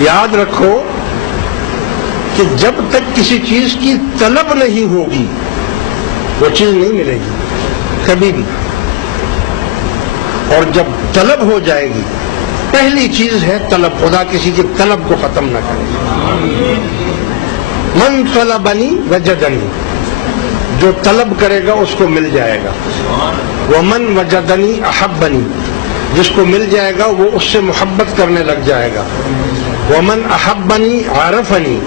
یاد رکھو کہ جب تک کسی چیز کی طلب نہیں ہوگی وہ چیز نہیں ملے گی کبھی بھی، اور جب طلب ہو جائے گی، پہلی چیز ہے طلب، خدا کسی کی طلب کو ختم نہ کرے. من طلبنی وجدنی، جو طلب کرے گا اس کو مل جائے گا. ومن وجدنی احبنی، جس کو مل جائے گا وہ اس سے محبت کرنے لگ جائے گا. ومن احبنی عرفنی،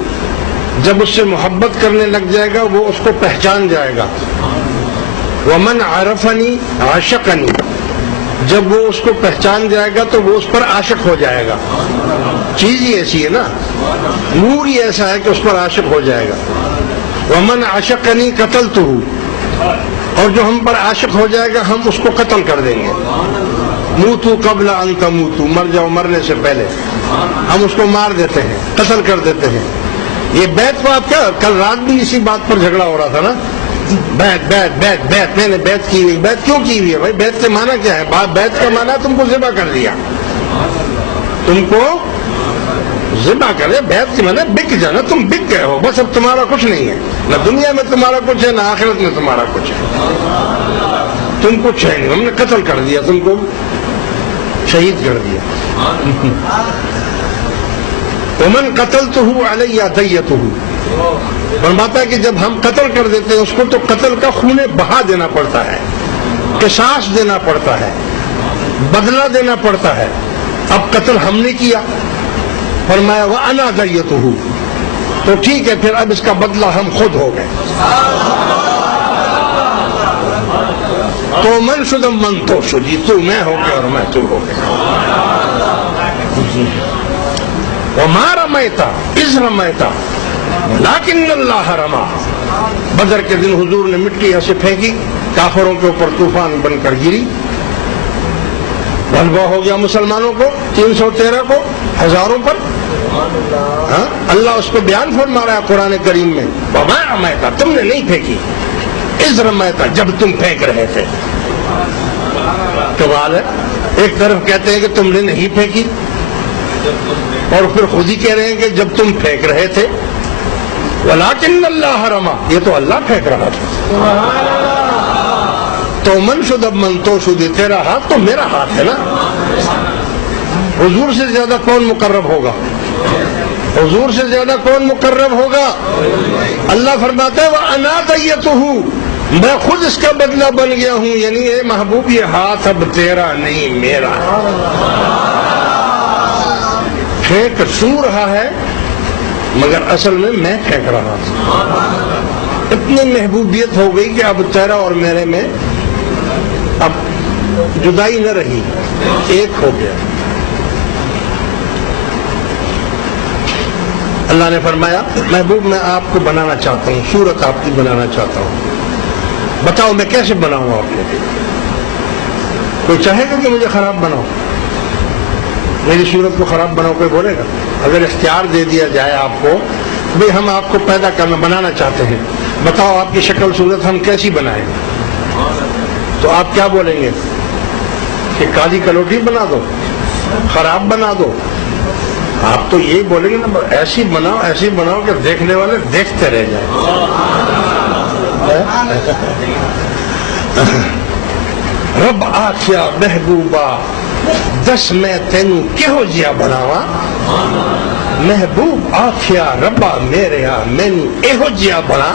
جب اس سے محبت کرنے لگ جائے گا وہ اس کو پہچان جائے گا. ومن عرفنی عاشقنی، جب وہ اس کو پہچان جائے گا تو وہ اس پر عاشق ہو جائے گا. چیز ہی ایسی ہے نا، نور ہی ایسا ہے کہ اس پر عاشق ہو جائے گا. ومن عاشقنی قتلتہ، اور جو ہم پر عاشق ہو جائے گا ہم اس کو قتل کر دیں گے. موتو قبل ان تموتو، مر جاؤ مرنے سے پہلے، ہم اس کو مار دیتے ہیں، قتل کر دیتے ہیں. یہ بیعت بات کیا، کل رات بھی اسی بات پر جھگڑا ہو رہا تھا نا، بیعت بیعت بیعت بیعت، میں نے بیعت کی ہوئی. بیعت کیوں کی ہوئی ہے بھائی؟ بیعت کے معنی کیا ہے؟ بیعت کا معنی تم کو ذبح کر دیا، تم کو ذبح کرے. بیعت کے معنی بک جانا، تم بک گئے ہو بس، اب تمہارا کچھ نہیں ہے، نہ دنیا میں تمہارا کچھ ہے نہ آخرت میں تمہارا کچھ ہے، تم کچھ ہے نہیں، ہم نے قتل کر دیا، تم کو شہید کر دیا. ومن قتلتہ علی دیتہ، فرماتا ہے کہ جب ہم قتل کر دیتے ہیں اس کو تو قتل کا خون بہا دینا پڑتا ہے، قصاص دینا پڑتا ہے، بدلہ دینا پڑتا ہے. اب قتل ہم نے کیا، فرمایا وَأَنَا دَيَّتُهُ، تو ٹھیک ہے پھر اب اس کا بدلہ ہم خود ہو گئے. تو من شدم من تو شدی، تو میں ہو گیا اور میں تو ہو گیا. وَمَا رَمَيْتَ إِذْ رَمَيْتَ وَلَكِنَّ اللَّهَ رَمَى، بدر کے دن حضور نے مٹی ایسے پھینکی، کافروں کے اوپر طوفان بن کر گری، غلبہ ہو گیا مسلمانوں کو، 313 کو، ہزاروں پر. اللہ اس کو بیان فرما رہا ہے قرآن کریم میں، وَمَا رَمَيْتَ، تم نے نہیں پھینکی، إِذْ رَمَيْتَ، جب تم پھینک رہے تھے. کمال ہے، ایک طرف کہتے ہیں کہ تم نے نہیں پھینکی، اور پھر خود ہی کہہ رہے ہیں کہ جب تم پھینک رہے تھے. وَلَكِنَّ اللَّهَ رَمَى، یہ تو اللہ پھینک رہا تھا. تو من شد اب من تو شد، تیرا ہاتھ تو میرا ہاتھ ہے نا. حضور سے زیادہ کون مقرب ہوگا؟ حضور سے زیادہ کون مقرب ہوگا؟ اللہ فرماتا ہے وَأَنَا دَيَّتُهُ، میں خود اس کا بدلہ بن گیا ہوں. یعنی اے محبوب یہ ہاتھ اب تیرا نہیں میرا. پھینک سو رہا ہے مگر اصل میں پھینک رہا ہوں. اتنی محبوبیت ہو گئی کہ اب تیرا اور میرے میں اب جدائی نہ رہی، ایک ہو گیا. اللہ نے فرمایا محبوب میں آپ کو بنانا چاہتا ہوں، صورت آپ کی بنانا چاہتا ہوں، بتاؤ میں کیسے بناؤں آپ نے؟ کوئی چاہے گا کہ مجھے خراب بناؤ، میری صورت کو خراب بناؤ؟ کوئی بولے گا؟ اگر اختیار دے دیا جائے آپ کو، بھئی ہم آپ کو پیدا کرنا بنانا چاہتے ہیں، بتاؤ آپ کی شکل صورت ہم کیسی بنائیں، تو آپ کیا بولیں گے؟ کہ کالی کلوٹی بنا دو، خراب بنا دو؟ آپ تو یہی بولیں گے نا، ایسی بناؤ کہ دیکھنے والے دیکھتے رہ جائیں. رب آخیا محبوبہ دس میں تینوں کہو جیا بناوا، محبوب آخیا ربا میرے مینوں ایہو جیا بنا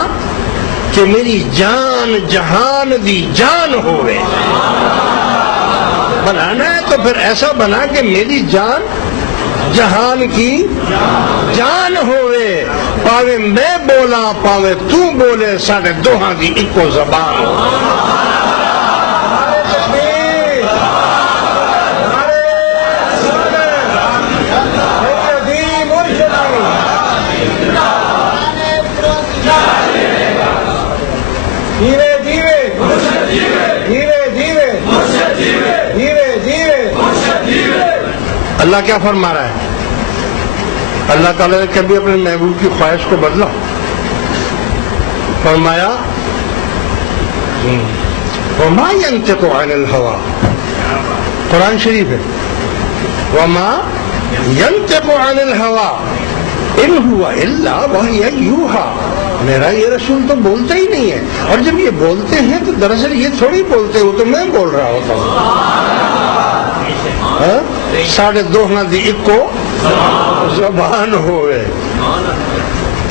کہ میری جان جہان دی جان ہوئے. بنانا ہے تو پھر ایسا بنا کہ میری جان جہان کی جان ہوئے، پاوے میں بولا پاوے تو بولے، ساڑھے دوہاں دی ایکو زبان. اللہ کیا فرما رہا ہے؟ اللہ تعالیٰ نے کبھی اپنے محبوب کی خواہش کو بدلا؟ فرمایا وما ينطق عن الهوى، قرآن شریف ہے، وما ینطق عن الہوا ان ہوا الا وحی یوحی، میرا یہ رسول تو بولتا ہی نہیں ہے، اور جب یہ بولتے ہیں تو دراصل یہ تھوڑی بولتے ہو، تو میں بول رہا ہوتا ہوں۔ 2.5 دی اکو زبان ہوئے۔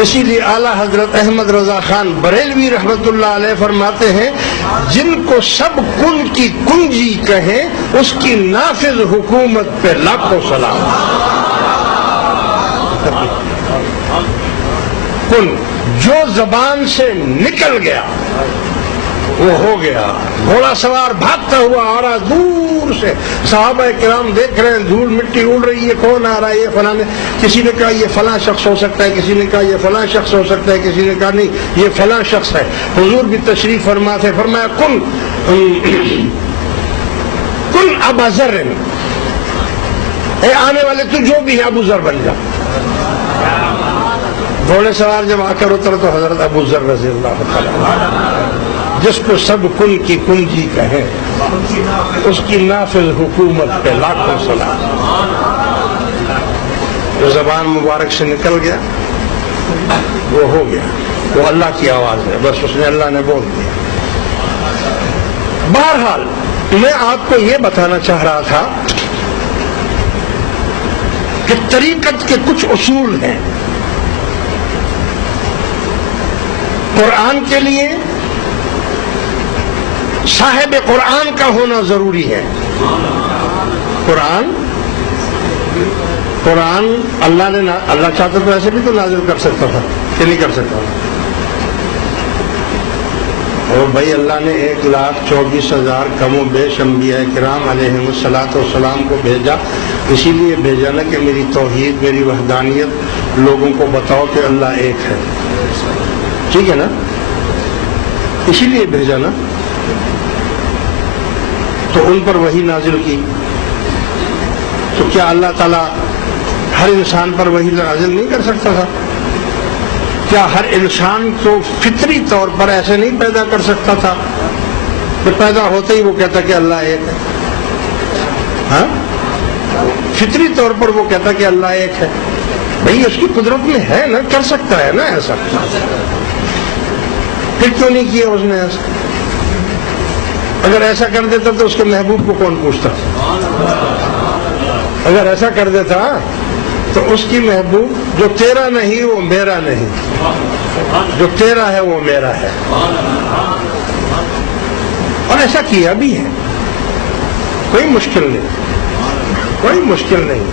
اسی لیے اعلیٰ حضرت احمد رضا خان بریلوی رحمت اللہ علیہ فرماتے ہیں جن کو سب کن کی کنجی کہیں اس کی نافذ حکومت پہ لاکھوں سلام۔ کن جو زبان سے نکل گیا وہ ہو گیا۔ گھوڑا سوار بھاگتا ہوا آ رہا دور سے، صحابہ کرام دیکھ رہے ہیں دھول مٹی اڑ رہی ہے، کون آ رہا ہے؟ یہ فلاں، کسی نے کہا یہ فلاں شخص ہو سکتا ہے، کسی نے کہا یہ فلاں شخص ہو سکتا ہے، کسی نے کہا نہیں یہ فلاں شخص ہے۔ حضور بھی تشریف فرما تھے، فرمایا کن ابا ذر، اے آنے والے تو جو بھی ہے ابو ذر بن جا۔ گھوڑے سوار جب آ کر اتر تو حضرت ابو ذر رضی اللہ تعالیٰ، جس کو سب کن کی کنجی کہیں اس کی نافذ حکومت پہ لاکھوں سلام۔ جو زبان مبارک سے نکل گیا وہ ہو گیا، وہ اللہ کی آواز ہے، بس اس نے اللہ نے بول دیا۔ بہرحال میں آپ کو یہ بتانا چاہ رہا تھا کہ طریقت کے کچھ اصول ہیں۔ قرآن کے لیے صاحب قرآن کا ہونا ضروری ہے۔ قرآن اللہ چاہتا تو ایسے بھی تو نازل کر سکتا تھا کہ نہیں کر سکتا؟ اور بھائی اللہ نے 1,24,000 کم و بیش انبیاء کرام علیہم الصلاۃ والسلام کو بھیجا، اسی لیے بھیجا نا کہ میری توحید، میری وحدانیت لوگوں کو بتاؤ کہ اللہ ایک ہے، ٹھیک ہے نا؟ اسی لیے بھیجا نا۔ تو ان پر وحی نازل کی، تو کیا اللہ تعالیٰ ہر انسان پر وحی نازل نہیں کر سکتا تھا؟ کیا ہر انسان کو فطری طور پر ایسے نہیں پیدا کر سکتا تھا کہ پیدا ہوتے ہی وہ کہتا کہ اللہ ایک ہے؟ ہاں، فطری طور پر وہ کہتا کہ اللہ ایک ہے۔ بھئی اس کی قدرت میں ہے نا، کر سکتا ہے نا ایسا، پھر کیوں نہیں کیا اس نے ایسا؟ اگر ایسا کر دیتا تو اس کے محبوب کو کون پوچھتا؟ اگر ایسا کر دیتا تو اس کی محبوب جو تیرا نہیں وہ میرا نہیں، جو تیرا ہے وہ میرا ہے، اور ایسا کیا بھی ہے۔ کوئی مشکل نہیں، کوئی مشکل نہیں۔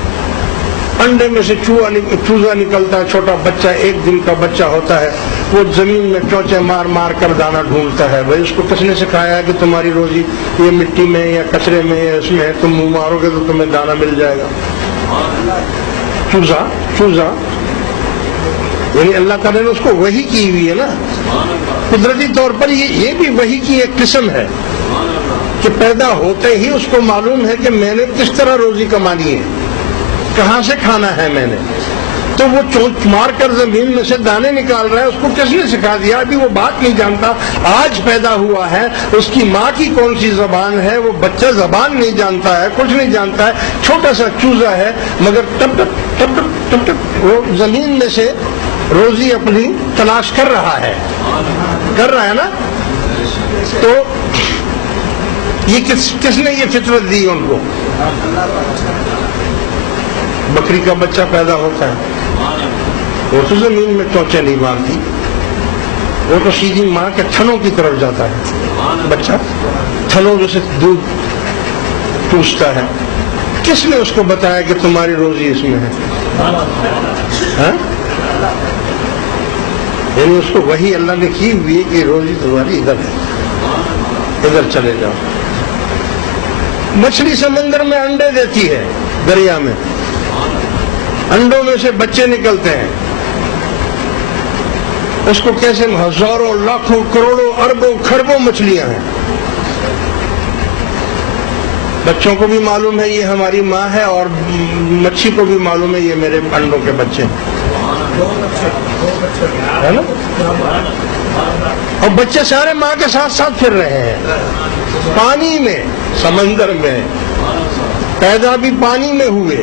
انڈے میں سے چوزا نکلتا ہے، چھوٹا بچہ 1 دن کا بچہ ہوتا ہے، وہ زمین میں چونچے مار مار کر دانا ڈھونڈتا ہے۔ بھائی اس کو کس نے سکھایا ہے کہ تمہاری روزی یہ مٹی میں یا کچرے میں یا اس میں ہے، تم منہ مارو گے تو تمہیں دانا مل جائے گا؟ چوزا یعنی اللہ تعالیٰ نے اس کو وحی کی ہوئی ہے نا، قدرتی طور پر یہ بھی وحی کی ایک قسم ہے کہ پیدا ہوتے ہی اس کو معلوم ہے کہ میں نے کس طرح روزی کمانی ہے، کہاں سے کھانا ہے میں نے، تو وہ چونچ مار کر زمین میں سے دانے نکال رہا ہے۔ اس کو کس نے سکھا دیا؟ ابھی وہ بات نہیں جانتا، آج پیدا ہوا ہے، اس کی ماں کی کون سی زبان ہے وہ بچہ زبان نہیں جانتا ہے، کچھ نہیں جانتا ہے، چھوٹا سا چوزا ہے، مگر ٹپ ٹپ ٹپ ٹپ ٹپ ٹپ وہ زمین میں سے روزی اپنی تلاش کر رہا ہے نا۔ تو یہ کس نے یہ فطرت دی ان کو؟ بکری کا بچہ پیدا ہوتا ہے، وہ تو زمین میں چونچے نہیں مارتی، وہ تو سیدھی ماں کے تھنوں کی طرف جاتا ہے، بچہ تھنوں میں سے دودھ چوستا ہے۔ کس نے اس کو بتایا کہ تمہاری روزی اس میں ہے؟ ہاں؟ یعنی اس کو وہی اللہ نے کی ہوئی کہ روزی تمہاری ادھر ہے، ادھر چلے جاؤ۔ مچھلی سمندر میں انڈے دیتی ہے، دریا میں انڈوں میں سے بچے نکلتے ہیں، اس کو کیسے ہزاروں لاکھوں کروڑوں اربوں کھربوں مچھلیاں ہیں، بچوں کو بھی معلوم ہے یہ ہماری ماں ہے، اور مچھی کو بھی معلوم ہے یہ میرے انڈوں کے بچے ہیں، ہے نا؟ اور بچے سارے ماں کے ساتھ ساتھ پھر رہے ہیں، پانی میں، سمندر میں، پیدا بھی پانی میں ہوئے،